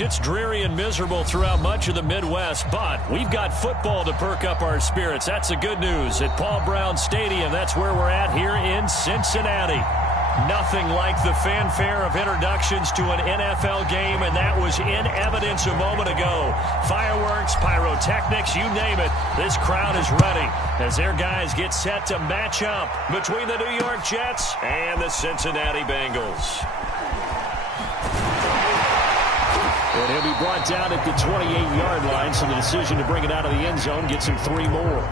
It's dreary and miserable throughout much of the Midwest, but we've got football to perk up our spirits. That's the good news. At Paul Brown Stadium, that's where we're at here in Cincinnati. Nothing like the fanfare of introductions to an NFL game, and that was in evidence a moment ago. Fireworks, pyrotechnics, you name it. This crowd is ready as their guys get set to match up between the New York Jets and the Cincinnati Bengals. And he'll be brought down at the 28-yard line, so the decision to bring it out of the end zone gets him 3 more.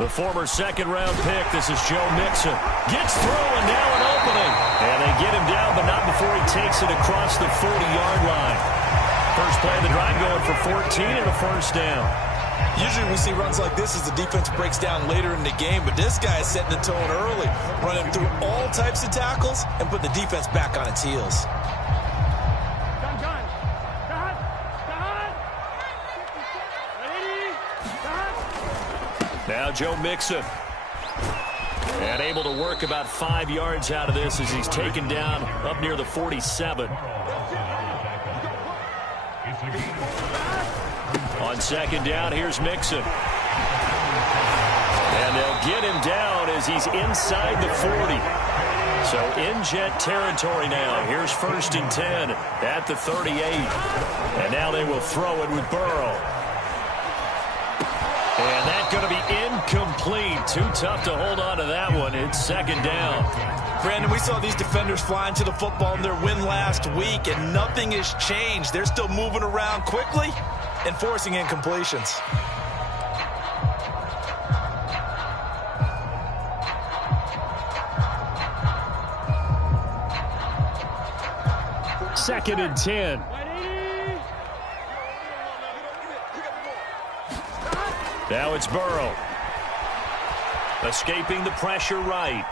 The former second-round pick, this is Joe Mixon. Gets through and now an opening. And they get him down, but not before he takes it across the 40-yard line. First play of the drive going for 14 and a first down. Usually we see runs like this as the defense breaks down later in the game, but this guy is setting the tone early, running through all types of tackles and put the defense back on its heels. Now Joe Mixon. And able to work about 5 yards out of this as he's taken down up near the 47. On second down, here's Mixon. And they'll get him down as he's inside the 40. So in Jet territory now. Here's 1st and 10 at the 38. And now they will throw it with Burrow. And that's going to be incomplete. Too tough to hold on to that one. It's 2nd down. Brandon, we saw these defenders flying to the football in their win last week, and nothing has changed. They're still moving around quickly and forcing incompletions. Second and 10. Now it's Burrow. Escaping the pressure right.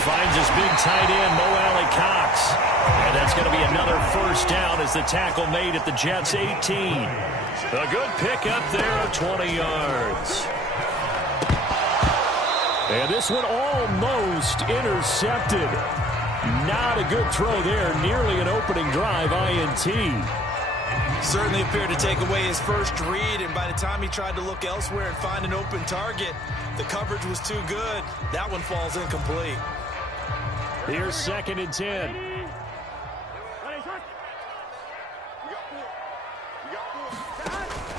Finds his big tight end, Mo Alley-Cox. And that's going to be another first down as the tackle made at the Jets' 18. A good pickup there of 20 yards. And this one almost intercepted. Not a good throw there. Nearly an opening drive INT. Certainly appeared to take away his first read, and by the time he tried to look elsewhere and find an open target, the coverage was too good. That one falls incomplete. Here's 2nd and 10.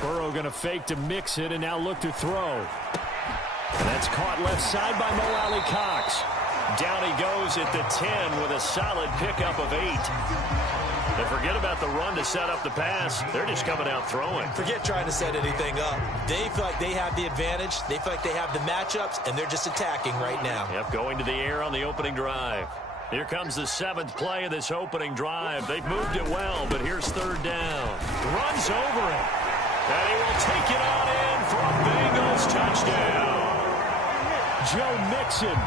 Burrow going to fake to mix it and now look to throw. And that's caught left side by Mo Alley-Cox. Down he goes at the 10 with a solid pickup of 8. And forget about the run to set up the pass. They're just coming out throwing. Forget trying to set anything up. They feel like they have the advantage. They feel like they have the matchups, and they're just attacking right now. Yep, going to the air on the opening drive. Here comes the 7th play of this opening drive. They've moved it well, but here's 3rd down. Runs over it. And he will take it on in for a Bengals touchdown. Joe Mixon,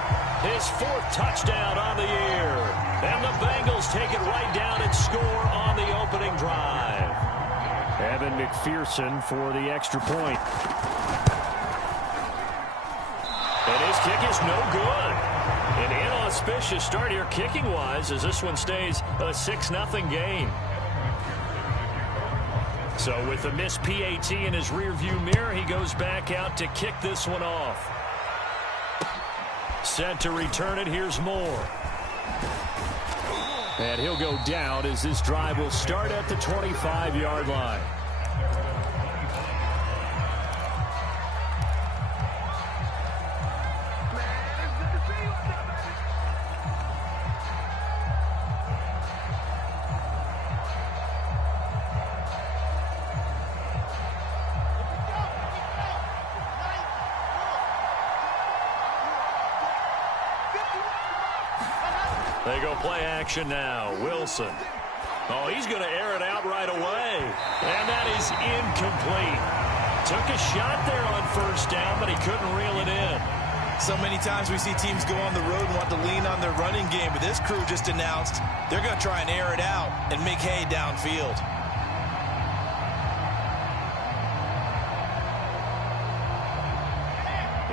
his 4th touchdown on the year. And the Bengals take it right down and score on the opening drive. Evan McPherson for the extra point. And his kick is no good. An inauspicious start here kicking-wise as this one stays a 6-0 game. So with the missed PAT in his rearview mirror, he goes back out to kick this one off. Set to return it. Here's Moore. And he'll go down as this drive will start at the 25-yard line. They go play action now. Wilson. Oh, he's going to air it out right away. And that is incomplete. Took a shot there on first down, but he couldn't reel it in. So many times we see teams go on the road and want to lean on their running game, but this crew just announced they're going to try and air it out and make hay downfield.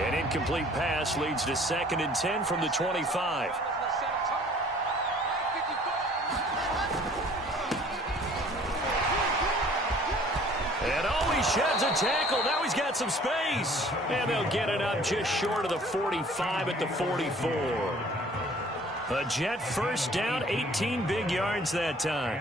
An incomplete pass leads to 2nd and 10 from the 25. And he sheds a tackle. Now he's got some space. And they'll get it up just short of the 45 at the 44. A Jet first down, 18 big yards that time.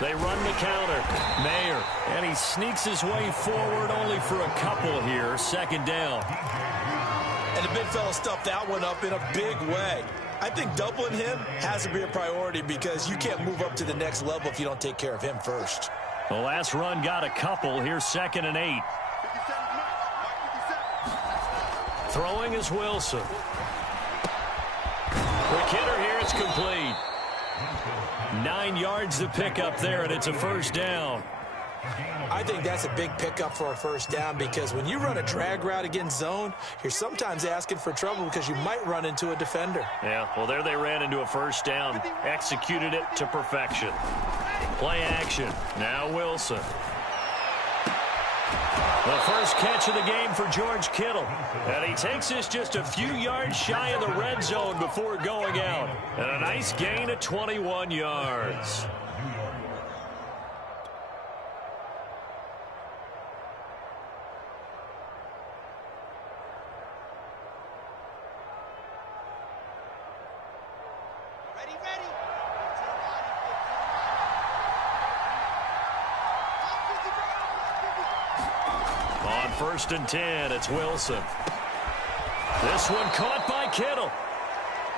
They run the counter. Mayer, and he sneaks his way forward only for a couple here. 2nd down. And the big fella stuffed that one up in a big way. I think doubling him has to be a priority because you can't move up to the next level if you don't take care of him first. The last run got a couple. Here's 2nd and 8. Throwing is Wilson. The kidder here, it's complete. 9 yards to pick up there, and it's a first down. I think that's a big pickup for a first down because when you run a drag route against zone, you're sometimes asking for trouble because you might run into a defender. Yeah, well, there they ran into a first down. Executed it to perfection. Play action. Now Wilson. The first catch of the game for George Kittle. And he takes this just a few yards shy of the red zone before going out. And a nice gain of 21 yards. On 1st and 10, it's Wilson. This one caught by Kittle.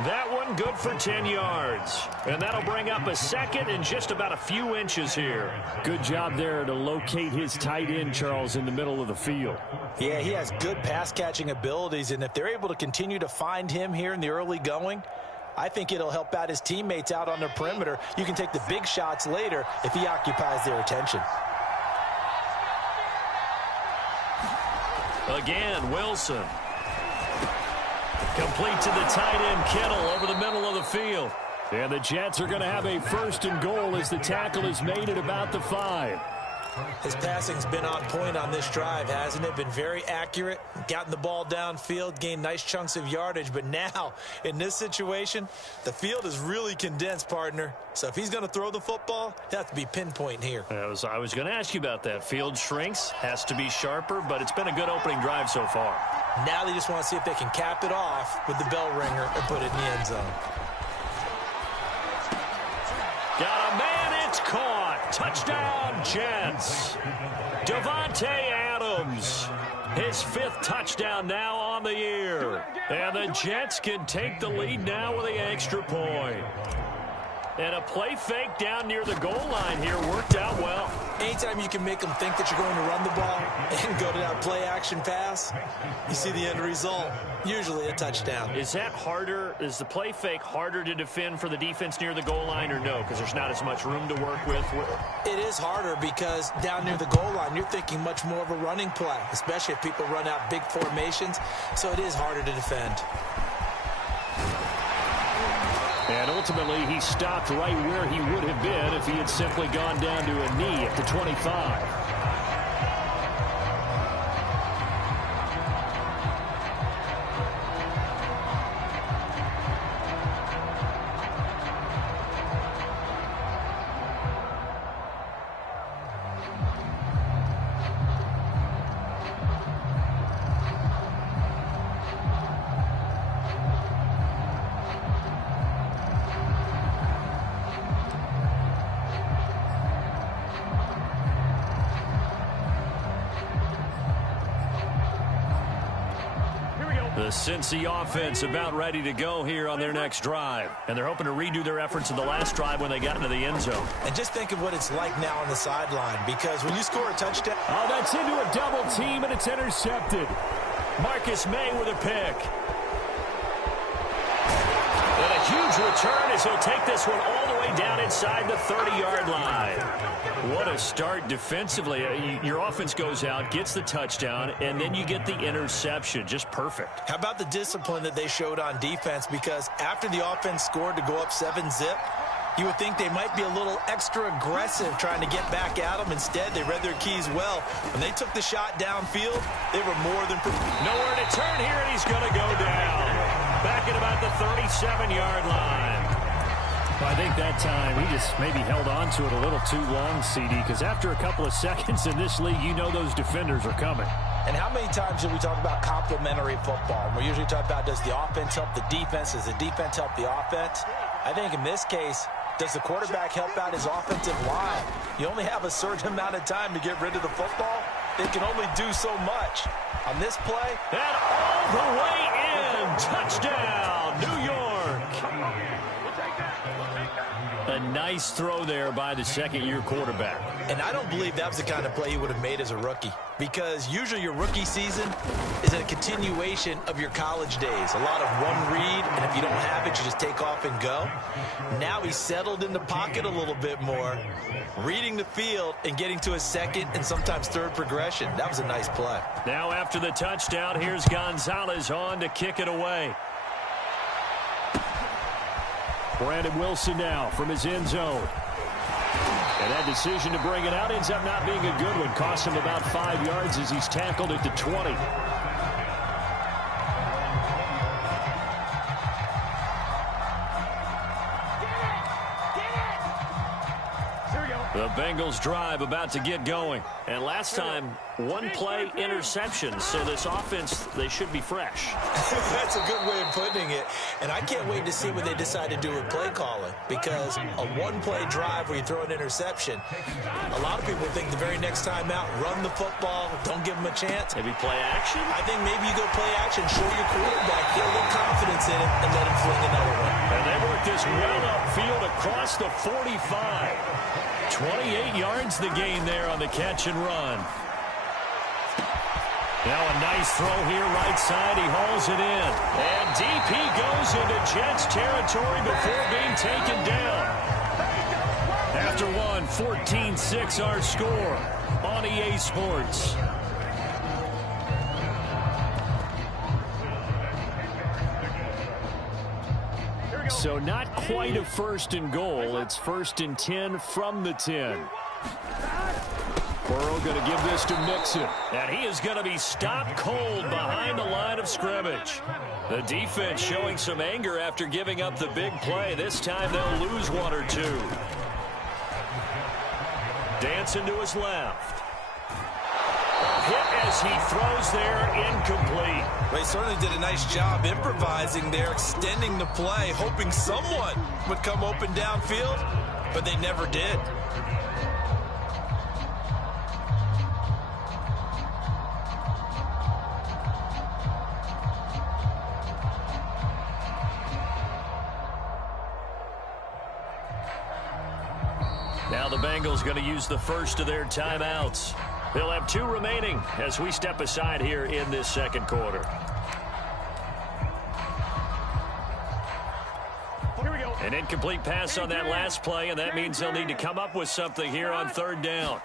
That one good for 10 yards. And that'll bring up a 2nd and just about a few inches here. Good job there to locate his tight end, Charles, in the middle of the field. Yeah, he has good pass-catching abilities, and if they're able to continue to find him here in the early going, I think it'll help out his teammates out on the perimeter. You can take the big shots later if he occupies their attention. Again, Wilson. Complete to the tight end, Kittle, over the middle of the field. And the Jets are going to have a 1st and goal as the tackle is made at about the 5. His passing's been on point on this drive, hasn't it? Been very accurate, gotten the ball downfield, gained nice chunks of yardage. But now, in this situation, the field is really condensed, partner. So if he's going to throw the football, he'll have to be pinpoint here. I was going to ask you about that. Field shrinks, has to be sharper, but it's been a good opening drive so far. Now they just want to see if they can cap it off with the bell ringer and put it in the end zone. Got a man, it's caught. Touchdown, Jets. Davante Adams. His 5th touchdown now on the year. And the Jets can take the lead now with the extra point. And a play fake down near the goal line here worked out well. Anytime you can make them think that you're going to run the ball and go to that play-action pass, you see the end result, usually a touchdown. Is that harder? Is the play fake harder to defend for the defense near the goal line or no? Because there's not as much room to work with? It is harder because down near the goal line, you're thinking much more of a running play, especially if people run out big formations. So it is harder to defend. And ultimately, he stopped right where he would have been if he had simply gone down to a knee at the 25. The Cincy offense about ready to go here on their next drive. And they're hoping to redo their efforts in the last drive when they got into the end zone. And just think of what it's like now on the sideline, because when you score a touchdown... Oh, that's into a double team, and it's intercepted. Marcus May with a pick. And a huge return as he'll take this one all the way down inside the 30-yard line. What a start defensively. Your offense goes out, gets the touchdown, and then you get the interception. Just perfect. How about the discipline that they showed on defense? Because after the offense scored to go up 7-zip, you would think they might be a little extra aggressive trying to get back at them. Instead, they read their keys well. When they took the shot downfield, they were more than prepared. Nowhere to turn here, and he's going to go down. Back at about the 37-yard line. Well, I think that time he just maybe held on to it a little too long, CD, because after a couple of seconds in this league, you know those defenders are coming. And how many times do we talk about complementary football? We usually talk about, does the offense help the defense? Does the defense help the offense? I think in this case, does the quarterback help out his offensive line? You only have a certain amount of time to get rid of the football. They can only do so much. On this play, and all the way in. Touchdown, New York. A nice throw there by the second-year quarterback. And I don't believe that was the kind of play he would have made as a rookie, because usually your rookie season is a continuation of your college days. A lot of one read, and if you don't have it, you just take off and go. Now he's settled in the pocket a little bit more, reading the field and getting to a second and sometimes third progression. That was a nice play. Now after the touchdown, here's Gonzalez on to kick it away. Brandon Wilson now from his end zone. And that decision to bring it out ends up not being a good one. Costs him about 5 yards as he's tackled at the 20. The Bengals drive about to get going. And last time, one play interception. So this offense, they should be fresh. That's a good way of putting it. And I can't wait to see what they decide to do with play calling. Because a one-play drive where you throw an interception, a lot of people think the very next time out, run the football, don't give them a chance. Maybe play action? I think maybe you go play action, show your quarterback, get a little confidence in it, and let him fling another one. And they work this well upfield across the 45. 28 yards the gain there on the catch and run. Now a nice throw here right side. He hauls it in. And deep he goes into Jets territory before being taken down. After one, 14-6 our score on EA Sports. So not quite a first and goal. It's first and 10 from the 10. Burrow going to give this to Mixon. And he is going to be stopped cold behind the line of scrimmage. The defense showing some anger after giving up the big play. This time they'll lose one or two. Dancing to his left. Hit as he throws there, incomplete. They certainly did a nice job improvising there, extending the play, hoping someone would come open downfield, but they never did. Now the Bengals going to use the first of their timeouts. They'll have two remaining as we step aside here in this second quarter. Here we go. An incomplete pass on that last play, and that means they'll need to come up with something here on third down.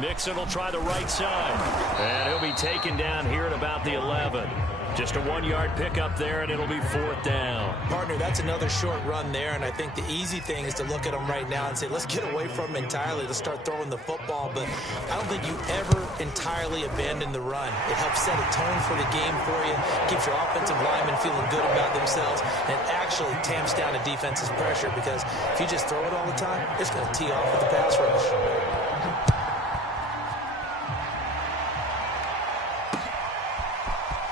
Mixon will try the right side. And he'll be taken down here at about the 11. Just a 1-yard pickup there, and it'll be fourth down. Partner, that's another short run there, and I think the easy thing is to look at them right now and say, let's get away from them entirely. Let's start throwing the football, but I don't think you ever entirely abandon the run. It helps set a tone for the game for you, keeps your offensive linemen feeling good about themselves, and it actually tamps down a defense's pressure, because if you just throw it all the time, it's going to tee off with the pass rush.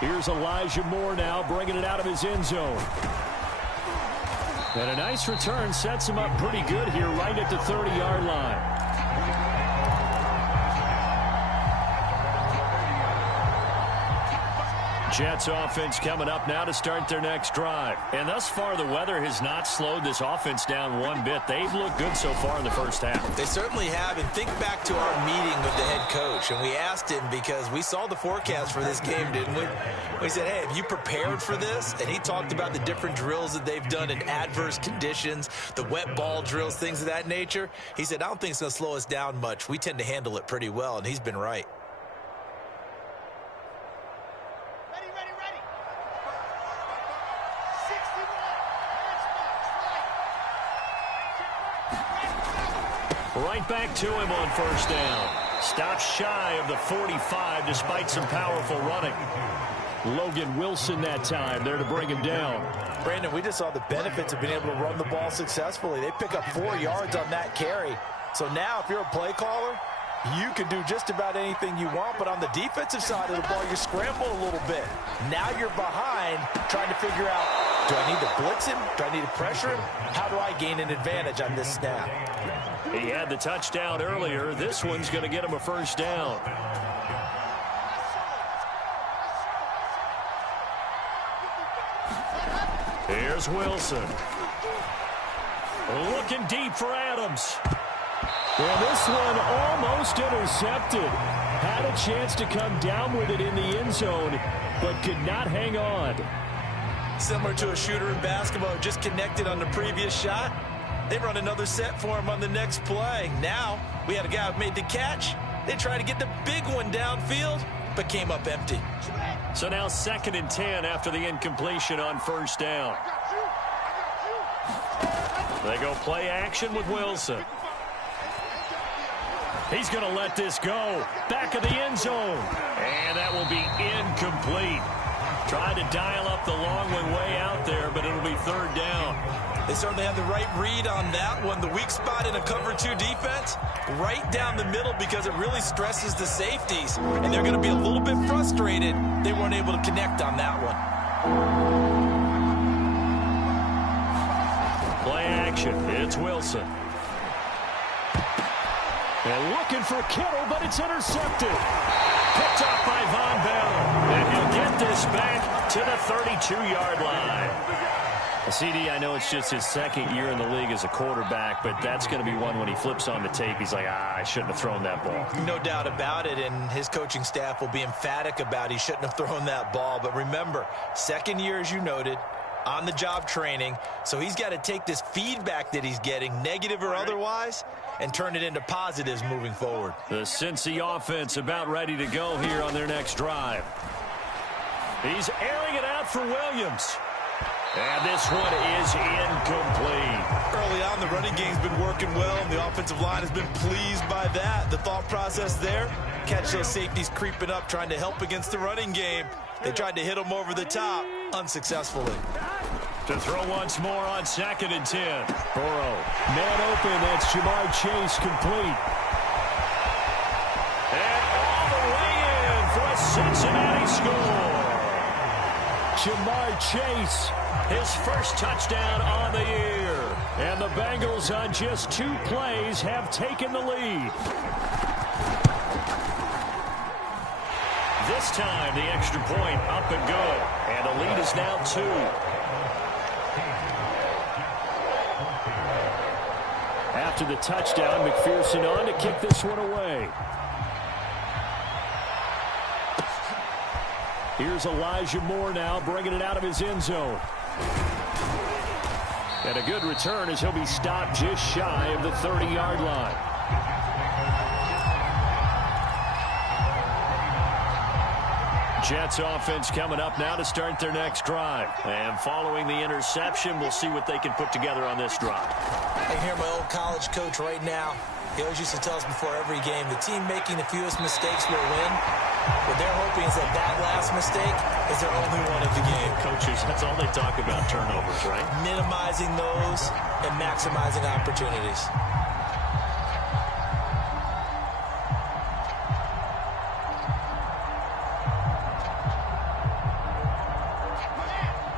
Here's Elijah Moore now, bringing it out of his end zone. And a nice return sets him up pretty good here right at the 30-yard line. Jets offense coming up now to start their next drive. And thus far, the weather has not slowed this offense down one bit. They've looked good so far in the first half. They certainly have. And think back to our meeting with the head coach. And we asked him, because we saw the forecast for this game, didn't we? We said, hey, have you prepared for this? And he talked about the different drills that they've done in adverse conditions, the wet ball drills, things of that nature. He said, I don't think it's going to slow us down much. We tend to handle it pretty well, and he's been right. Right back to him on first down. Stops shy of the 45 despite some powerful running. Logan Wilson that time there to bring him down. Brandon, we just saw the benefits of being able to run the ball successfully. They pick up 4 yards on that carry. So now if you're a play caller, you can do just about anything you want. But on the defensive side of the ball, you scramble a little bit. Now you're behind trying to figure out, do I need to blitz him? Do I need to pressure him? How do I gain an advantage on this snap? He had the touchdown earlier. This one's going to get him a first down. Here's Wilson. Looking deep for Adams. Well, this one almost intercepted. Had a chance to come down with it in the end zone, but could not hang on. Similar to a shooter in basketball, just connected on the previous shot. They run another set for him on the next play. Now, we had a guy who made the catch. They tried to get the big one downfield, but came up empty. So now 2nd and 10 after the incompletion on first down. They go play action with Wilson. He's going to let this go. Back of the end zone. And that will be incomplete. Trying to dial up the long one way out there, but it'll be 3rd down. They certainly have the right read on that one. The weak spot in a cover 2 defense, right down the middle, because it really stresses the safeties. And they're going to be a little bit frustrated they weren't able to connect on that one. Play action. It's Wilson. And looking for Kittle, but it's intercepted. Picked off by Von Bell. And he'll get this back to the 32-yard line. CD, I know it's just his 2nd year in the league as a quarterback, but that's going to be one when he flips on the tape, he's like, I shouldn't have thrown that ball. No doubt about it, and his coaching staff will be emphatic about he shouldn't have thrown that ball. But remember, 2nd year, as you noted, on-the-job training, so he's got to take this feedback that he's getting, negative or otherwise, and turn it into positives moving forward. The Cincy offense about ready to go here on their next drive. He's airing it out for Williams. And this one is incomplete. Early on, the running game's been working well, and the offensive line has been pleased by that. The thought process there, catch those safeties creeping up, trying to help against the running game. They tried to hit them over the top, unsuccessfully. To throw once more on 2nd and 10. Burrow, man open, that's Jamar Chase complete. And all the way in for a Cincinnati score. Jamar Chase, his first touchdown on the year. And the Bengals on just 2 plays have taken the lead. This time the extra point up and good. And the lead is now 2. After the touchdown, McPherson on to kick this one away. Here's Elijah Moore now, bringing it out of his end zone. And a good return as he'll be stopped just shy of the 30-yard line. Jets offense coming up now to start their next drive. And following the interception, we'll see what they can put together on this drive. I hear my old college coach right now. He always used to tell us before every game, the team making the fewest mistakes will win. What they're hoping is that that last mistake is their only one of the game. Coaches, that's all they talk about, turnovers, right? Minimizing those and maximizing opportunities.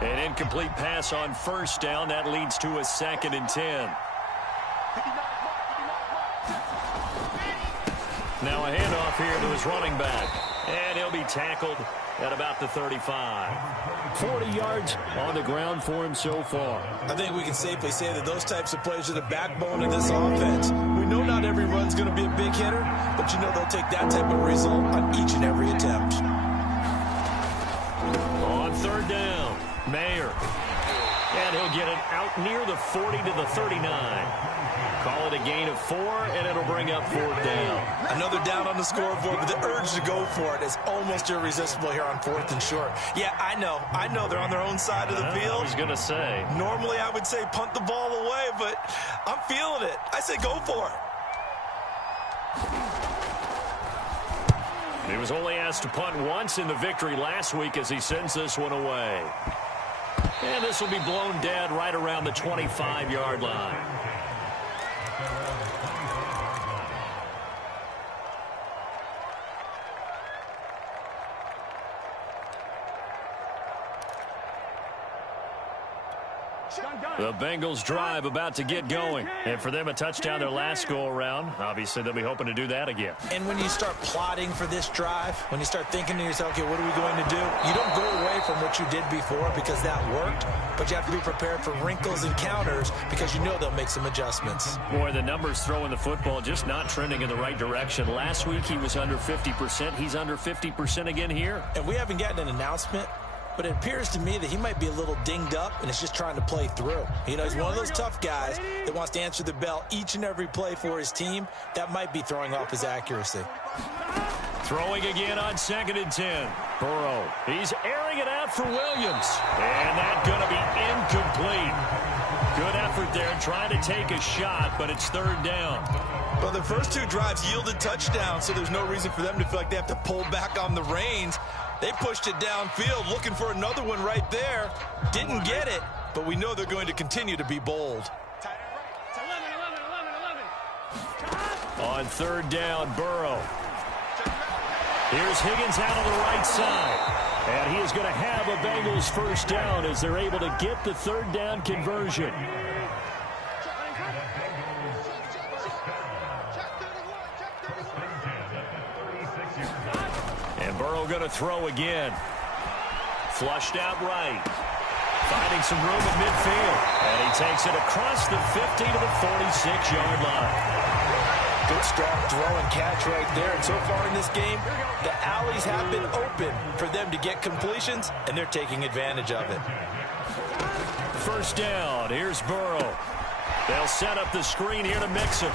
An incomplete pass on first down. That leads to a 2nd and 10. Now a handoff here to his running back. And he'll be tackled at about the 35. 40 yards on the ground for him so far. I think we can safely say that those types of plays are the backbone of this offense. We know not every run's going to be a big hitter, but you know they'll take that type of result on each and every attempt. On third down, Mayer. And he'll get it out near the 40 to the 39. Call it a gain of 4, and it'll bring up fourth down. Another down on the scoreboard, but the urge to go for it is almost irresistible here on 4th and short. Yeah, I know they're on their own side of the field. I was going to say. Normally I would say punt the ball away, but I'm feeling it. I say go for it. He was only asked to punt once in the victory last week as he sends this one away. And this will be blown dead right around the 25-yard line. The Bengals drive about to get going. And for them, a touchdown their last go-around. Obviously, they'll be hoping to do that again. And when you start plotting for this drive, when you start thinking to yourself, okay, what are we going to do? You don't go away from what you did before because that worked, but you have to be prepared for wrinkles and counters because you know they'll make some adjustments. Boy, the numbers throwing the football just not trending in the right direction. Last week, he was under 50%. He's under 50% again here. And we haven't gotten an announcement, but it appears to me that he might be a little dinged up and is just trying to play through. You know, he's one of those tough guys that wants to answer the bell each and every play for his team. That might be throwing off his accuracy. Throwing again on 2nd and 10. Burrow, he's airing it out for Williams. And that's going to be incomplete. Good effort there trying to take a shot, but it's third down. Well, the first two drives yielded touchdowns, so there's no reason for them to feel like they have to pull back on the reins. They pushed it downfield, looking for another one right there. Didn't get it, but we know they're going to continue to be bold. On third down, Burrow. Here's Higgins out on the right side. And he is going to have a Bengals first down as they're able to get the third down conversion. And Burrow going to throw again. Flushed out right. Finding some room in midfield. And he takes it across the 50 to the 46-yard line. Good strong throw and catch right there. And so far in this game, the alleys have been open for them to get completions, and they're taking advantage of it. First down. Here's Burrow. They'll set up the screen here to Mixon.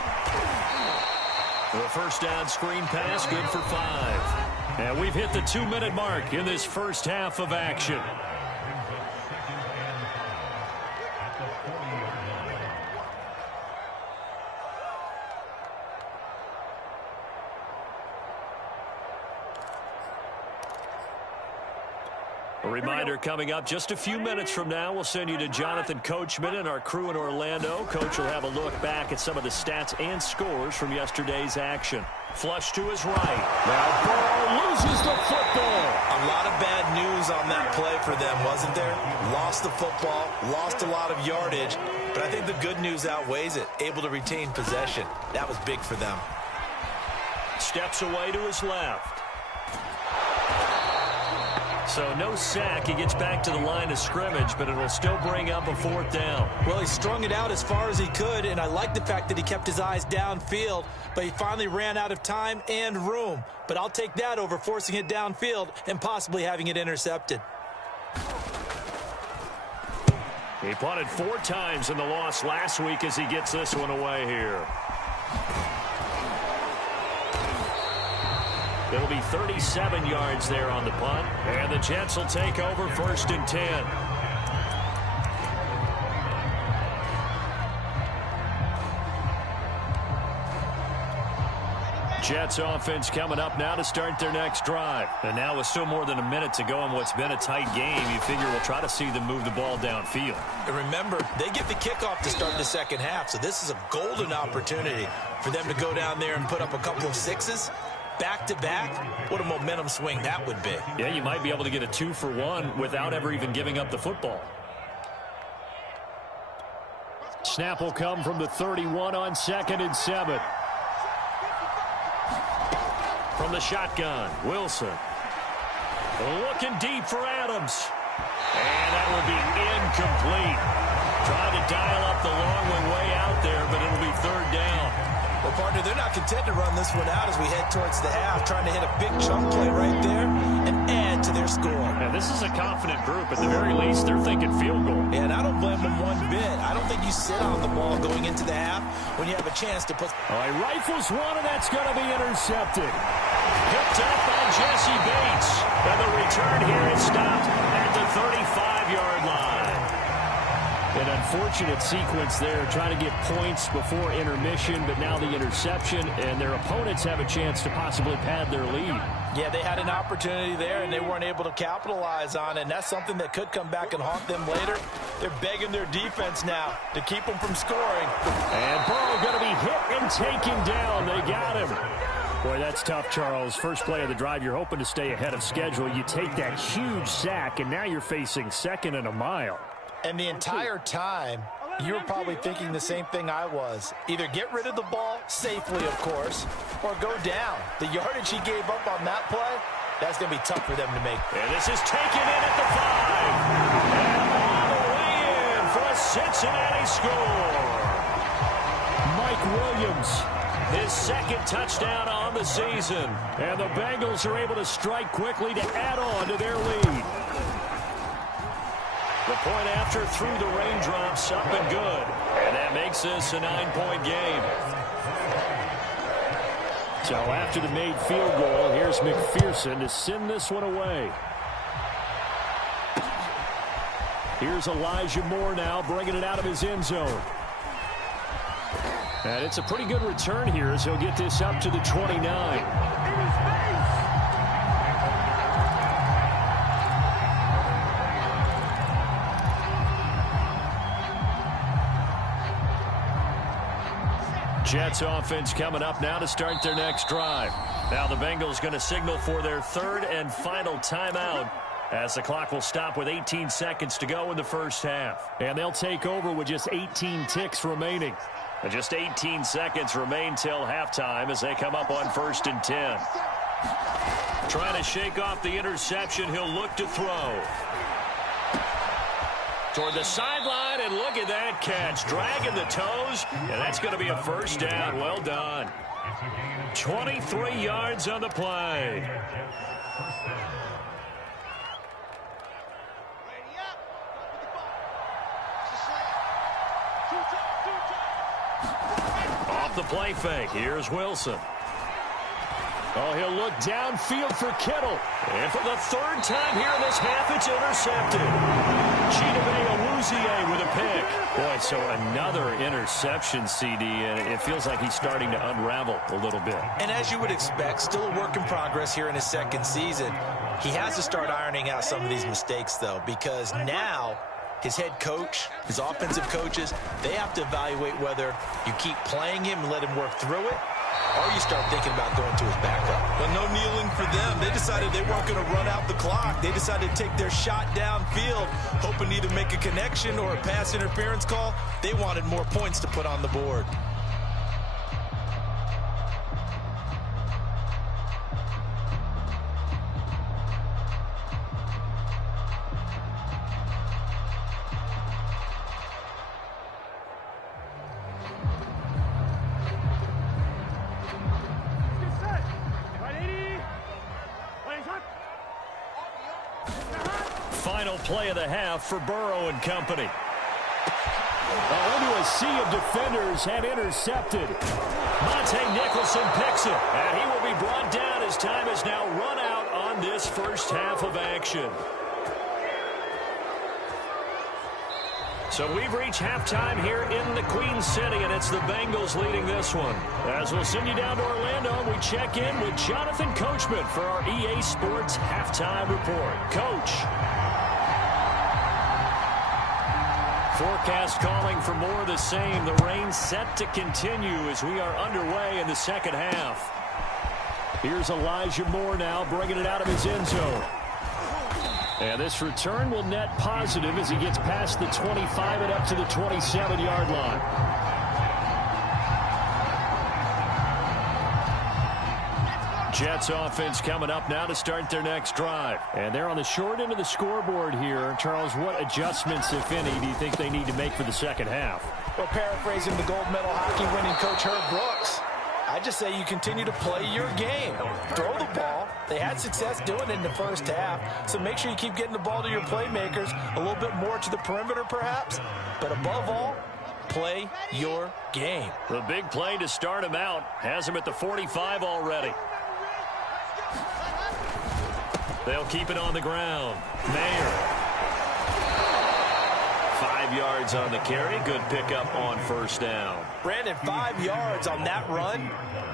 The first down screen pass, good for 5. And we've hit the 2-minute mark in this first half of action. A reminder coming up just a few minutes from now, we'll send you to Jonathan Coachman and our crew in Orlando. Coach will have a look back at some of the stats and scores from yesterday's action. Flush to his right. Now Burrow loses the football. A lot of bad news on that play for them, wasn't there? Lost the football, lost a lot of yardage, but I think the good news outweighs it. Able to retain possession. That was big for them. Steps away to his left. So no sack. He gets back to the line of scrimmage, but it'll still bring up a fourth down. Well, he strung it out as far as he could, and I like the fact that he kept his eyes downfield, but he finally ran out of time and room. But I'll take that over forcing it downfield and possibly having it intercepted. He punted 4 times in the loss last week as he gets this one away here. It'll be 37 yards there on the punt. And the Jets will take over 1st and 10. Jets offense coming up now to start their next drive. And now with still more than a minute to go in what's been a tight game, you figure we'll try to see them move the ball downfield. And remember, they get the kickoff to start the second half, so this is a golden opportunity for them to go down there and put up a couple of sixes. Back-to-back, what a momentum swing that would be. Yeah, you might be able to get a 2-for-1 without ever even giving up the football. Snap will come from the 31 on 2nd and 7. From the shotgun, Wilson. Looking deep for Adams. And that will be incomplete. Trying to dial up the long way out there, but it'll be third down. Well, partner, they're not content to run this one out as we head towards the half, trying to hit a big chunk play right there and add to their score. Yeah, this is a confident group. At the very least, they're thinking field goal. Yeah, and I don't blame them one bit. I don't think you sit on the ball going into the half when you have a chance to put... Oh, he rifles one, and that's going to be intercepted. Picked up by Jesse Bates. And the return here is stopped at the 35-yard line. An unfortunate sequence there, trying to get points before intermission, but now the interception, and their opponents have a chance to possibly pad their lead. Yeah, they had an opportunity there, and they weren't able to capitalize on it, and that's something that could come back and haunt them later. They're begging their defense now to keep them from scoring. And Burrow going to be hit and taken down. They got him. Boy, that's tough, Charles. First play of the drive, you're hoping to stay ahead of schedule. You take that huge sack, and now you're facing second and a mile. And the entire time, you were probably thinking the same thing I was. Either get rid of the ball, safely of course, or go down. The yardage he gave up on that play, that's going to be tough for them to make. And this is taken in at the 5. And all the way in for a Cincinnati score. Mike Williams, his second touchdown on the season. And the Bengals are able to strike quickly to add on to their lead. The point after through the raindrops, up and good. And that makes this a 9-point game. So after the made field goal, here's McPherson to send this one away. Here's Elijah Moore now, bringing it out of his end zone. And it's a pretty good return here as he'll get this up to the 29. Jets offense coming up now to start their next drive. Now the Bengals going to signal for their third and final timeout as the clock will stop with 18 seconds to go in the first half. And they'll take over with just 18 ticks remaining. And just 18 seconds remain till halftime as they come up on 1st and 10. Trying to shake off the interception. He'll look to throw. Toward the sideline, and look at that catch. Dragging the toes, and that's going to be a first down. Well done. 23 yards on the play. Off the play fake. Here's Wilson. Oh, he'll look downfield for Kittle. And for the third time here in this half, it's intercepted. Chidobe Awuzie with a pick. Boy, so another interception, CD, and it feels like he's starting to unravel a little bit. And as you would expect, still a work in progress here in his second season. He has to start ironing out some of these mistakes, though, because now his head coach, his offensive coaches, they have to evaluate whether you keep playing him and let him work through it, or you start thinking about going to his backup. But no kneeling for them. They decided they weren't going to run out the clock. They decided to take their shot downfield, hoping to either make a connection or a pass interference call. They wanted more points to put on the board. Final play of the half for Burrow and company. Into a sea of defenders and intercepted. Monte Nicholson picks it, and he will be brought down as time has now run out on this first half of action. So we've reached halftime here in the Queen City, and it's the Bengals leading this one. As we'll send you down to Orlando, we check in with Jonathan Coachman for our EA Sports Halftime Report. Coach. Forecast calling for more of the same. The rain set to continue as we are underway in the second half. Here's Elijah Moore now, bringing it out of his end zone. And this return will net positive as he gets past the 25 and up to the 27-yard line. Jets offense coming up now to start their next drive. And they're on the short end of the scoreboard here. Charles, what adjustments, if any, do you think they need to make for the second half? Well, paraphrasing the gold medal hockey winning coach Herb Brooks, I just say you continue to play your game. Throw the ball. They had success doing it in the first half, so make sure you keep getting the ball to your playmakers, a little bit more to the perimeter perhaps, but above all, play your game. The big play to start him out has him at the 45 already. They'll keep it on the ground. Mayer. 5 yards on the carry. Good pickup on first down. Brandon, 5 yards on that run.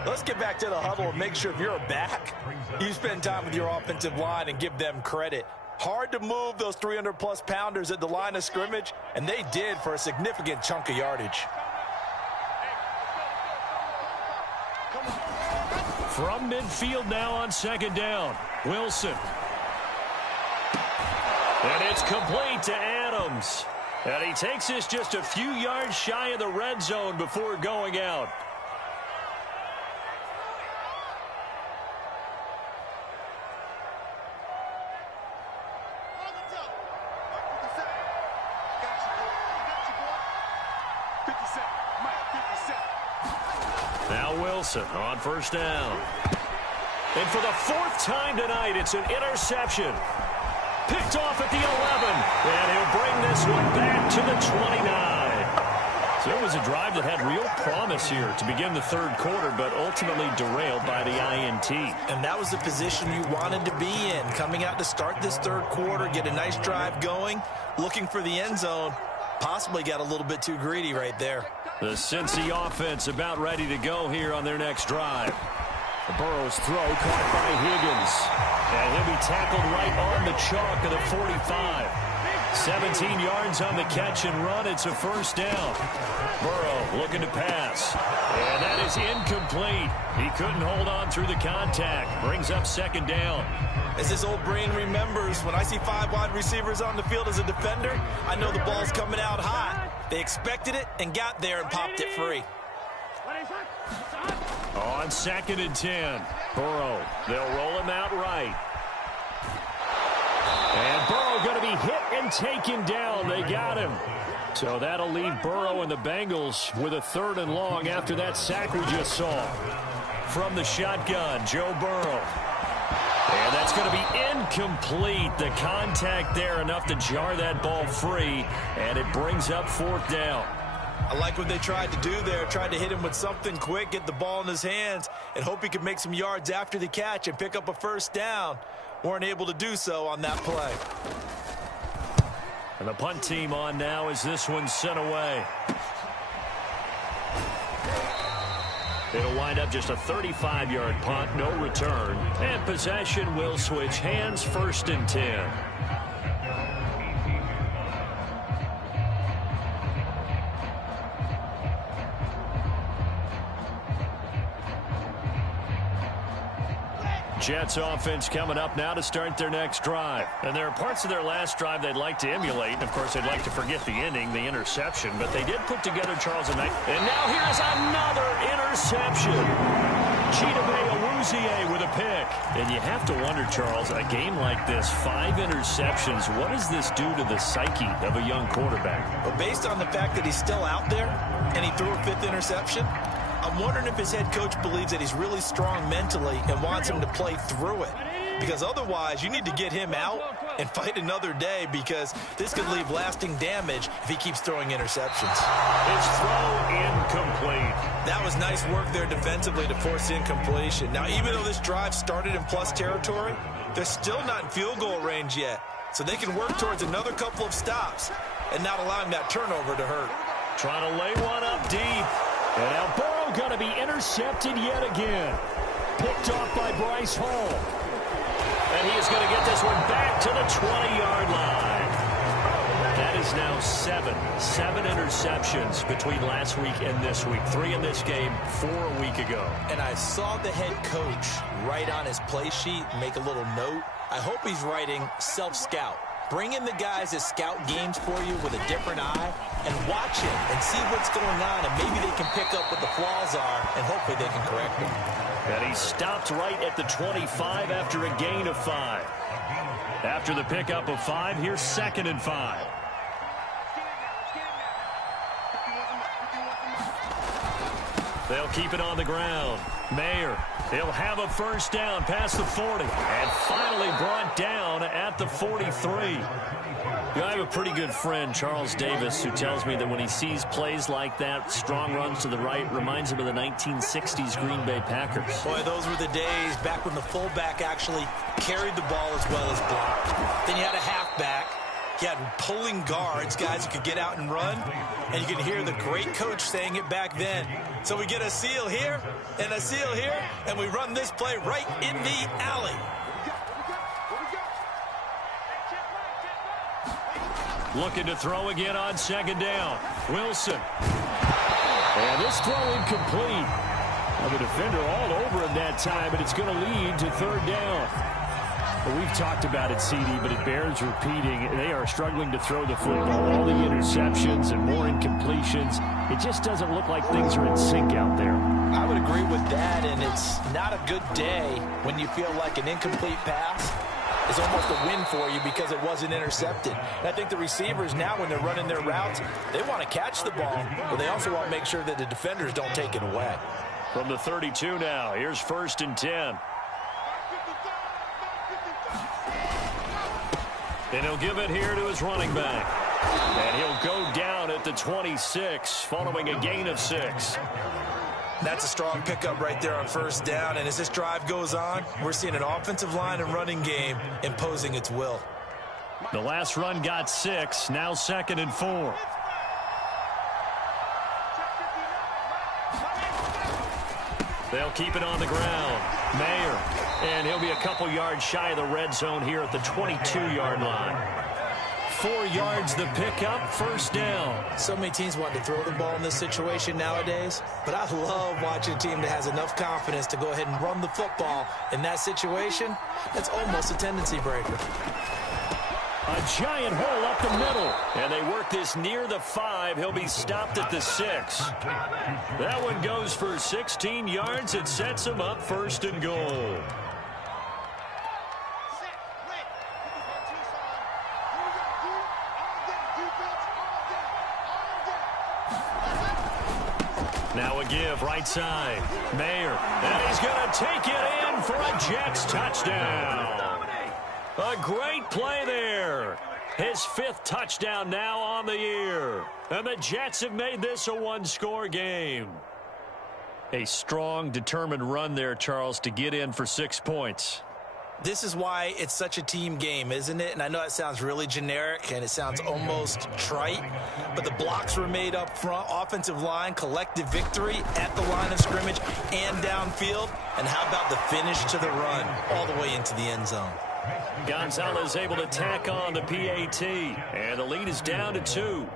Let's get back to the huddle and make sure if you're a back, you spend time with your offensive line and give them credit. Hard to move those 300-plus pounders at the line of scrimmage, and they did for a significant chunk of yardage. From midfield now on second down. Wilson. And it's complete to Adams. And he takes this just a few yards shy of the red zone before going out. Now Wilson on first down. And for the fourth time tonight, it's an interception. Picked off at the 11. And he'll bring this one back to the 29. So it was a drive that had real promise here to begin the third quarter, but ultimately derailed by the INT. And that was the position you wanted to be in. Coming out to start this third quarter, get a nice drive going, looking for the end zone. Possibly got a little bit too greedy right there. The Cincy offense about ready to go here on their next drive. The Burrow's throw caught by Higgins. And he'll be tackled right on the chalk of the 45. 17 yards on the catch and run. It's a first down. Burrow looking to pass. And that is incomplete. He couldn't hold on through the contact. Brings up second down. As his old brain remembers, when I see 5 wide receivers on the field as a defender, I know the ball's coming out hot. They expected it and got there and popped it free. On second and 10, Burrow. They'll roll him out right. And Burrow going to be hit and taken down. They got him. So that'll leave Burrow and the Bengals with a third and long after that sack we just saw. From the shotgun, Joe Burrow. And that's going to be incomplete. The contact there enough to jar that ball free, and it brings up fourth down. I like what they tried to do there. Tried to hit him with something quick, get the ball in his hands, and hope he could make some yards after the catch and pick up a first down. Weren't able to do so on that play. And the punt team on now as this one's sent away. It'll wind up just a 35-yard punt, no return. And possession will switch hands, first and 10. Jets offense coming up now to start their next drive. And there are parts of their last drive they'd like to emulate. And of course, they'd like to forget the ending, the interception. But they did put together Charles and Knight. And now here's another interception. Chidobe Awuzie with a pick. And you have to wonder, Charles, a game like this, 5 interceptions, what does this do to the psyche of a young quarterback? But based on the fact that he's still out there and he threw a 5th interception, I'm wondering if his head coach believes that he's really strong mentally and wants him to play through it. Because otherwise, you need to get him out and fight another day, because this could leave lasting damage if he keeps throwing interceptions. His throw incomplete. That was nice work there defensively to force incompletion. Now, even though this drive started in plus territory, they're still not in field goal range yet. So they can work towards another couple of stops and not allowing that turnover to hurt. Trying to lay one up deep. And now Burrow going to be intercepted yet again. Picked off by Bryce Hall. And he is going to get this one back to the 20-yard line. That is now 7 interceptions between last week and this week. 3 in this game, 4 a week ago. And I saw the head coach write on his play sheet, make a little note. I hope he's writing self-scout. Bring in the guys that scout games for you with a different eye and watch him and see what's going on, and maybe they can pick up what the flaws are, and hopefully they can correct them. And he stopped right at the 25 after a gain of 5. After the pickup of 5, here's 2nd and 5. They'll keep it on the ground. Mayer, he'll have a first down past the 40. And finally brought down at the 43. I have a pretty good friend, Charles Davis, who tells me that when he sees plays like that, strong runs to the right, reminds him of the 1960s Green Bay Packers. Boy, those were the days back when the fullback actually carried the ball as well as blocked. Then you had a halfback. You had pulling guards, guys who could get out and run. And you can hear the great coach saying it back then. So we get a seal here and a seal here, and we run this play right in the alley. Looking to throw again on 2nd down. Wilson. And this throw incomplete. Well, the defender all over him that time, but it's going to lead to 3rd down. Well, we've talked about it, CD, but it bears repeating. They are struggling to throw the football. All the interceptions and more incompletions. It just doesn't look like things are in sync out there. I would agree with that, and it's not a good day when you feel like an incomplete pass is almost a win for you because it wasn't intercepted. And I think the receivers now, when they're running their routes, they want to catch the ball, but they also want to make sure that the defenders don't take it away. From the 32 now, here's 1st and 10. And he'll give it here to his running back. And he'll go down at the 26 following a gain of 6. That's a strong pickup right there on 1st down. And as this drive goes on, we're seeing an offensive line and running game imposing its will. The last run got 6. Now 2nd and 4. They'll keep it on the ground. Mayer. And he'll be a couple yards shy of the red zone here at the 22-yard line. 4 yards the pickup, 1st down. So many teams want to throw the ball in this situation nowadays, but I love watching a team that has enough confidence to go ahead and run the football in that situation. That's almost a tendency breaker. A giant hole up the middle. And they work this near the 5. He'll be stopped at the 6. That one goes for 16 yards. It sets him up 1st and goal. Now a give, right side. Mayer. And he's going to take it in for a Jets touchdown. A great play there. His 5th touchdown now on the year. And the Jets have made this a one-score game. A strong, determined run there, Charles, to get in for 6 points. This is why it's such a team game, isn't it? And I know it sounds really generic and it sounds almost trite, but the blocks were made up front, offensive line, collective victory at the line of scrimmage and downfield. And how about the finish to the run all the way into the end zone? Gonzalez able to tack on the PAT, and the lead is down to 2.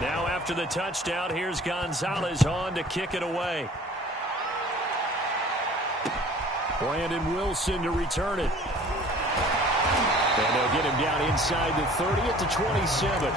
Now after the touchdown, here's Gonzalez on to kick it away. Brandon Wilson to return it. And they'll get him down inside the 30 at the 27.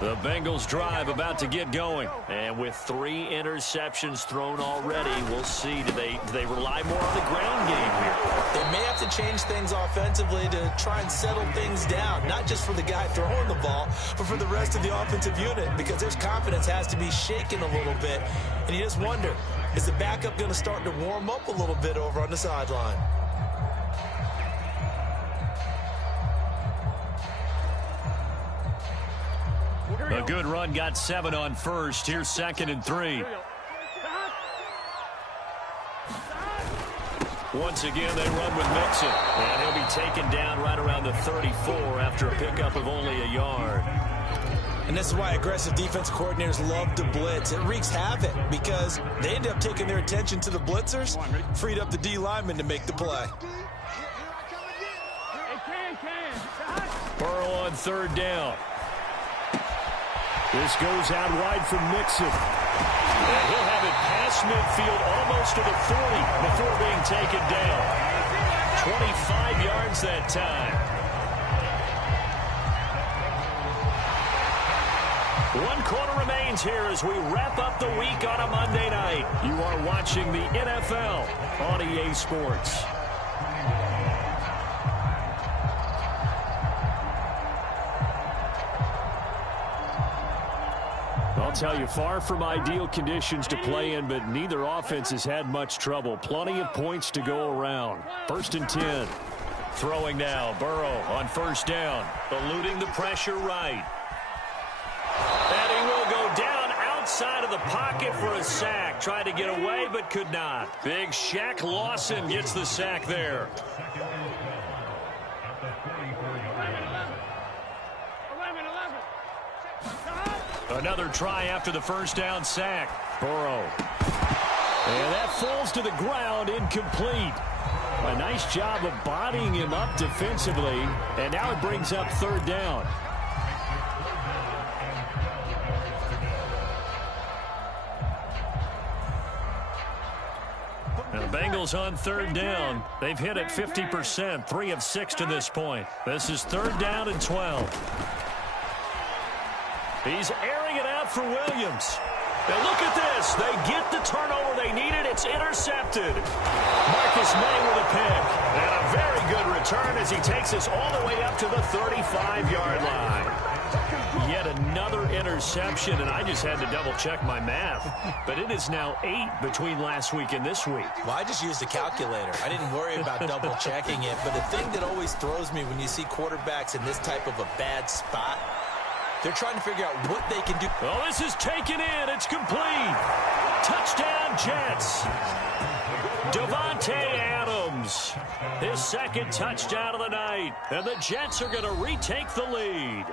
The Bengals drive about to get going. And with 3 interceptions thrown already, we'll see. Do they rely more on the ground game here? They may have to change things offensively to try and settle things down. Not just for the guy throwing the ball, but for the rest of the offensive unit. Because their confidence has to be shaken a little bit. And you just wonder, is the backup going to start to warm up a little bit over on the sideline? A good run, got 7 on 1st. Here's 2nd and 3. Once again, they run with Mixon. And he'll be taken down right around the 34 after a pickup of only a yard. And this is why aggressive defense coordinators love to blitz. It wreaks havoc because they end up taking their attention to the blitzers, freed up the D lineman to make the play. Burrow on third down. This goes out wide from Mixon. And he'll have it past midfield almost to the 40 before being taken down. 25 yards that time. 1 quarter remains here as we wrap up the week on a Monday night. You are watching the NFL on EA Sports. I'll tell you, far from ideal conditions to play in, but neither offense has had much trouble. Plenty of points to go around. 1st and 10. Throwing now. Burrow on first down. Eluding the pressure right. And he will go down outside of the pocket for a sack. Tried to get away, but could not. Big Shaq Lawson gets the sack there. Another try after the first down sack. Burrow. And that falls to the ground, incomplete. A nice job of bodying him up defensively. And now it brings up third down. Now the Bengals on third down. They've hit it 50%, 3 of 6 to this point. This is third down and 12. He's airing it out for Williams. Now look at this. They get the turnover they needed. It's intercepted. Marcus May with a pick. And a very good return as he takes us all the way up to the 35-yard line. Yet another interception, and I just had to double-check my math. But it is now 8 between last week and this week. Well, I just used a calculator. I didn't worry about double-checking it. But the thing that always throws me when you see quarterbacks in this type of a bad spot, they're trying to figure out what they can do. Oh, this is taken in. It's complete. Touchdown, Jets. Davante Adams. His 2nd touchdown of the night. And the Jets are going to retake the lead.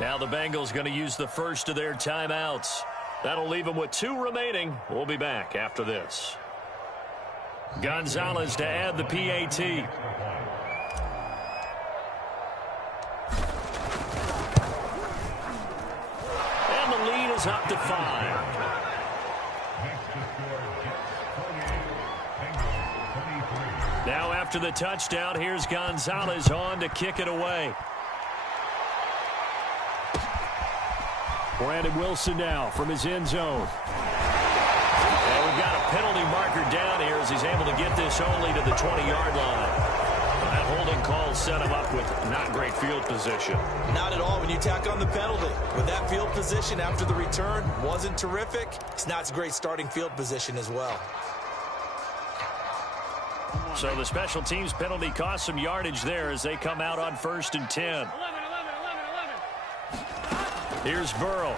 Now the Bengals going to use the first of their timeouts. That'll leave them with 2 remaining. We'll be back after this. Gonzalez to add the PAT. Up to 5. Now after the touchdown, here's Gonzalez on to kick it away. Brandon Wilson now from his end zone. And we've got a penalty marker down here as he's able to get this only to the 20-yard line. That holding call set him up with not great field position. Not at all when you tack on the penalty. With that field position after the return wasn't terrific, it's not a great starting field position as well. So the special teams penalty cost some yardage there as they come out on 1st and 10. Here's Burrow.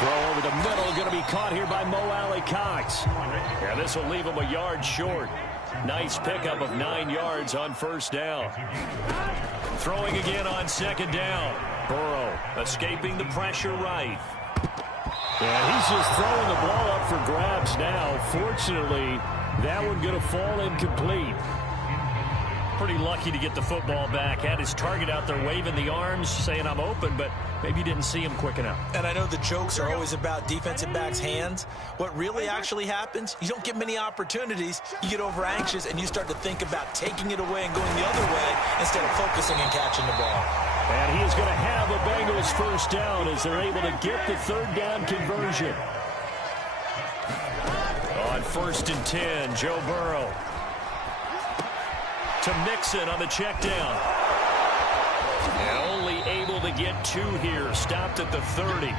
Throw over the middle, going to be caught here by Mo Alley-Cox. Yeah, this will leave him a yard short. Nice pickup of 9 yards on first down. Throwing again on 2nd down. Burrow escaping the pressure right. Yeah, he's just throwing the ball up for grabs now. Fortunately, that one going to fall incomplete. Pretty lucky to get the football back. Had his target out there waving the arms, saying I'm open, but maybe didn't see him quick enough. And I know the jokes are always about defensive backs' hands. What really actually happens, you don't get many opportunities. You get over anxious, and you start to think about taking it away and going the other way instead of focusing and catching the ball. And he is going to have a Bengals first down as they're able to get the third down conversion. On 1st and 10, Joe Burrow. To Mixon on the check down. And only able to get 2 here. Stopped at the 30.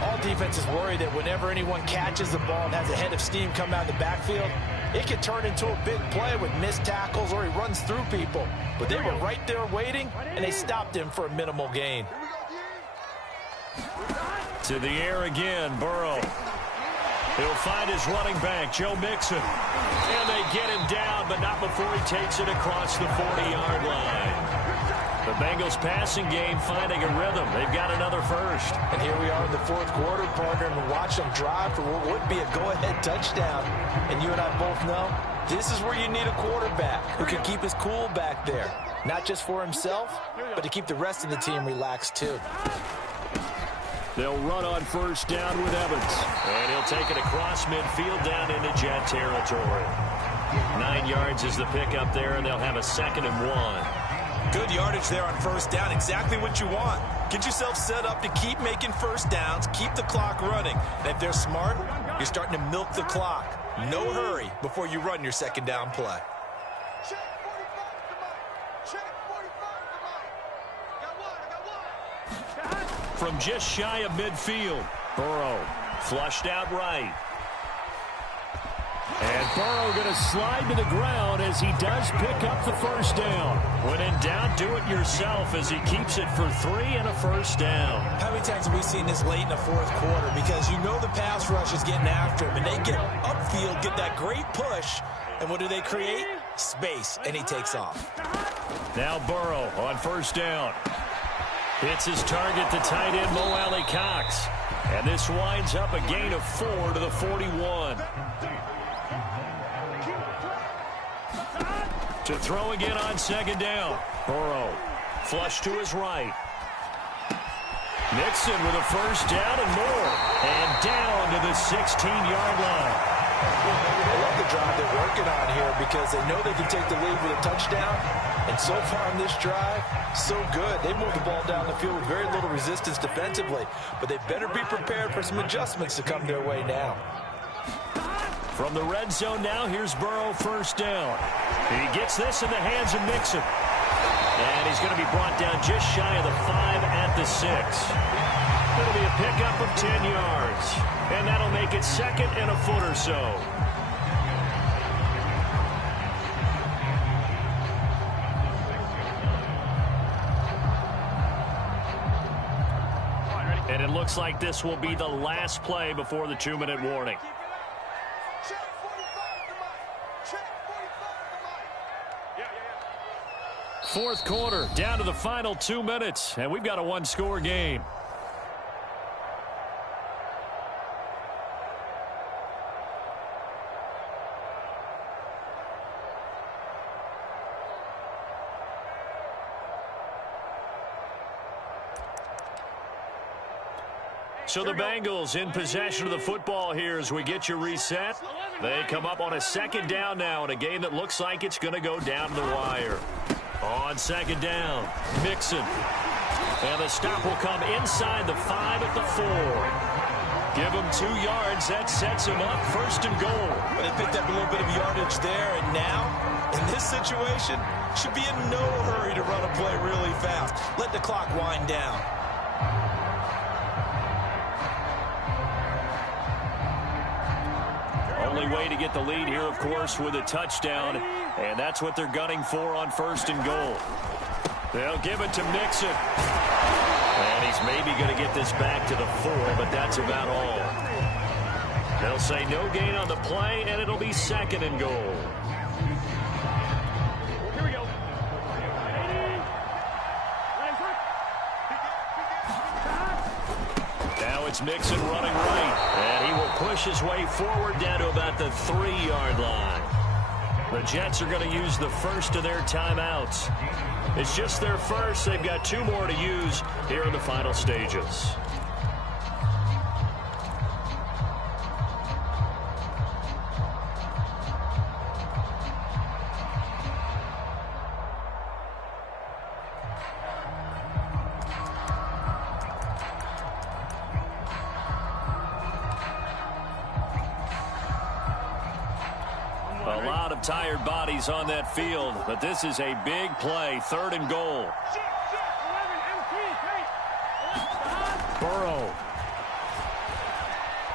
All defenses worry that whenever anyone catches the ball and has a head of steam come out of the backfield, it can turn into a big play with missed tackles or he runs through people. But they were right there waiting, and they stopped him for a minimal gain. To the air again, Burrow. He'll find his running back, Joe Mixon. And they get him down, but not before he takes it across the 40-yard line. The Bengals passing game finding a rhythm. They've got another first. And here we are in the 4th quarter, partner, and watch them drive for what would be a go-ahead touchdown. And you and I both know this is where you need a quarterback who can keep his cool back there. not just for himself, but to keep the rest of the team relaxed too. They'll run on first down with Evans. And he'll take it across midfield down into Jet territory. 9 yards is the pickup there, and they'll have a 2nd and 1. Good yardage there on first down. Exactly what you want. Get yourself set up to keep making first downs, keep the clock running. And if they're smart, you're starting to milk the clock. No hurry before you run your 2nd down play. From just shy of midfield, Burrow flushed out right. And Burrow going to slide to the ground as he does pick up the first down. When in doubt, do it yourself as he keeps it for 3 and a first down. How many times have we seen this late in the 4th quarter? Because you know the pass rush is getting after him, and they get upfield, get that great push, and what do they create? Space, and he takes off. Now Burrow on first down. Hits his target, the tight end, Mo Alley Cox. And this winds up a gain of 4 to the 41. To throw again on 2nd down. Burrow, flush to his right. Mixon with a first down and more. And down to the 16-yard line. I love the drive they're working on here because they know they can take the lead with a touchdown. And so far in this drive, so good. They moved the ball down the field with very little resistance defensively. But they better be prepared for some adjustments to come their way now. From the red zone now, here's Burrow first down. He gets this in the hands of Mixon. And he's going to be brought down just shy of the 5 at the 6. It'll be a pickup of 10 yards. And that'll make it 2nd and a foot or so. And it looks like this will be the last play before the 2-minute warning. Fourth quarter, down to the final 2 minutes, and we've got a 1-score game. So the Bengals in possession of the football here as we get you reset. They come up on a 2nd down now in a game that looks like it's going to go down to the wire. On 2nd down, Mixon. And the stop will come inside the 5 at the 4. Give him 2 yards. That sets him up 1st and goal. But they picked up a little bit of yardage there, and now, in this situation, should be in no hurry to run a play really fast. Let the clock wind down. Only way to get the lead here, of course, with a touchdown, and that's what they're gunning for on 1st and goal. They'll give it to Mixon. And he's maybe going to get this back to the 4, but that's about all. They'll say no gain on the play, and it'll be 2nd and goal. Here we go. Now it's Mixon running right. And he will push his way forward down to about the 3-yard line. The Jets are going to use the first of their timeouts. It's just their first. They've got 2 more to use here in the final stages. A lot of tired bodies on that field, but this is a big play, 3rd and goal. Burrow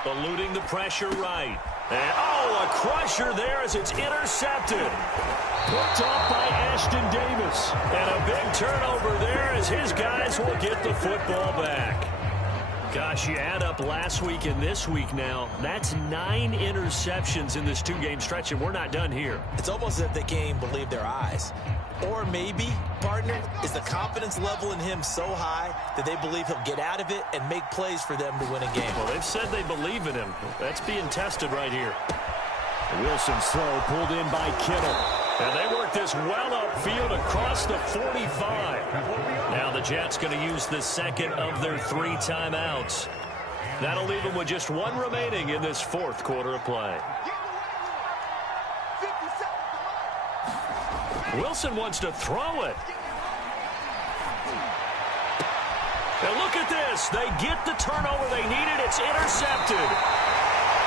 eluding the pressure right. And, a crusher there as it's intercepted. Picked off by Ashton Davis. And a big turnover there as his guys will get the football back. Gosh, you add up last week and this week now, that's 9 interceptions in this 2-game stretch, and we're not done here. It's almost as if they can't even believe their eyes. Or maybe, partner, is the confidence level in him so high that they believe he'll get out of it and make plays for them to win a game. Well, they've said they believe in him. That's being tested right here. Wilson's throw pulled in by Kittle. And they work this well up midfield across the 45. Now the Jets going to use the second of their 3 timeouts. That'll leave them with just 1 remaining in this 4th quarter of play. Wilson wants to throw it. And look at this. They get the turnover they needed. It's intercepted.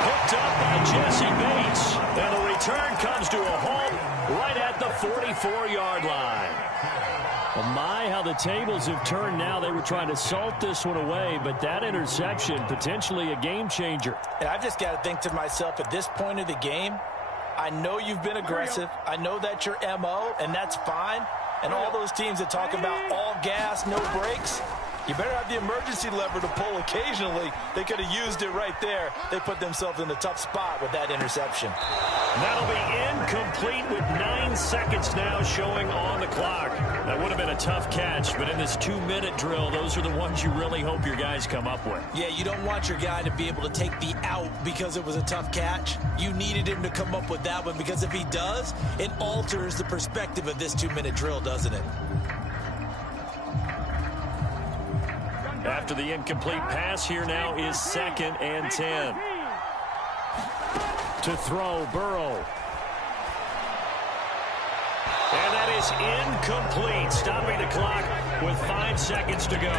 Picked up by Jesse Bates. And the return comes to a halt right at the 44-yard line. Well, my, how the tables have turned now. They were trying to salt this one away, but that interception, potentially a game changer. And I've just got to think to myself, at this point of the game, I know you've been aggressive. I know that's your MO, and that's fine. And all those teams that talk about all gas, no brakes, you better have the emergency lever to pull occasionally. They could have used it right there. They put themselves in a tough spot with that interception. That'll be incomplete with 9 seconds now showing on the clock. That would have been a tough catch, but in this 2-minute drill, those are the ones you really hope your guys come up with. Yeah, you don't want your guy to be able to take the out because it was a tough catch. You needed him to come up with that one, because if he does, it alters the perspective of this 2-minute drill, doesn't it? After the incomplete pass, here now is 2nd and 10. To throw, Burrow. And that is incomplete, stopping the clock with 5 seconds to go.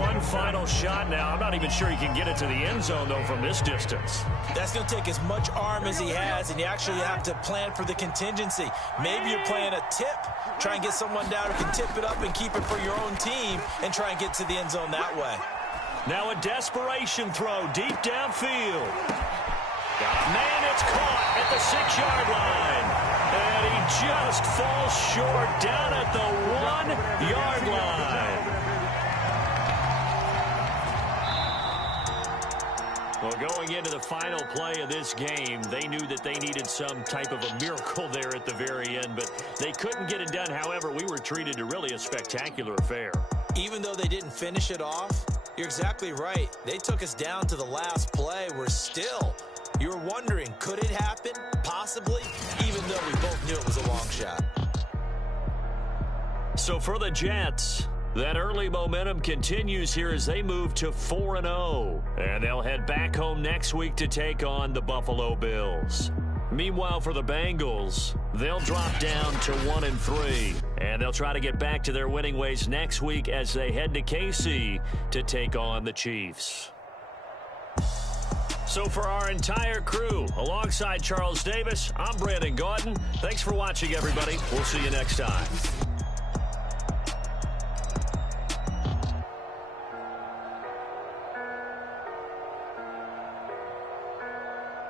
One final shot now. I'm not even sure he can get it to the end zone, though, from this distance. That's going to take as much arm as he has, and you actually have to plan for the contingency. Maybe you're playing a tip. Try and get someone down who can tip it up and keep it for your own team and try and get to the end zone that way. Now a desperation throw deep downfield. Man, it's caught at the 6-yard line. And he just falls short down at the 1-yard line. Well, going into the final play of this game, they knew that they needed some type of a miracle there at the very end, but they couldn't get it done. However, we were treated to really a spectacular affair. Even though they didn't finish it off, you're exactly right. They took us down to the last play. We're still, you were wondering, could it happen? Possibly, even though we both knew it was a long shot. So for the Jets, that early momentum continues here as they move to 4-0. And they'll head back home next week to take on the Buffalo Bills. Meanwhile, for the Bengals, they'll drop down to 1-3. And they'll try to get back to their winning ways next week as they head to KC to take on the Chiefs. So for our entire crew, alongside Charles Davis, I'm Brandon Gaudin. Thanks for watching, everybody. We'll see you next time.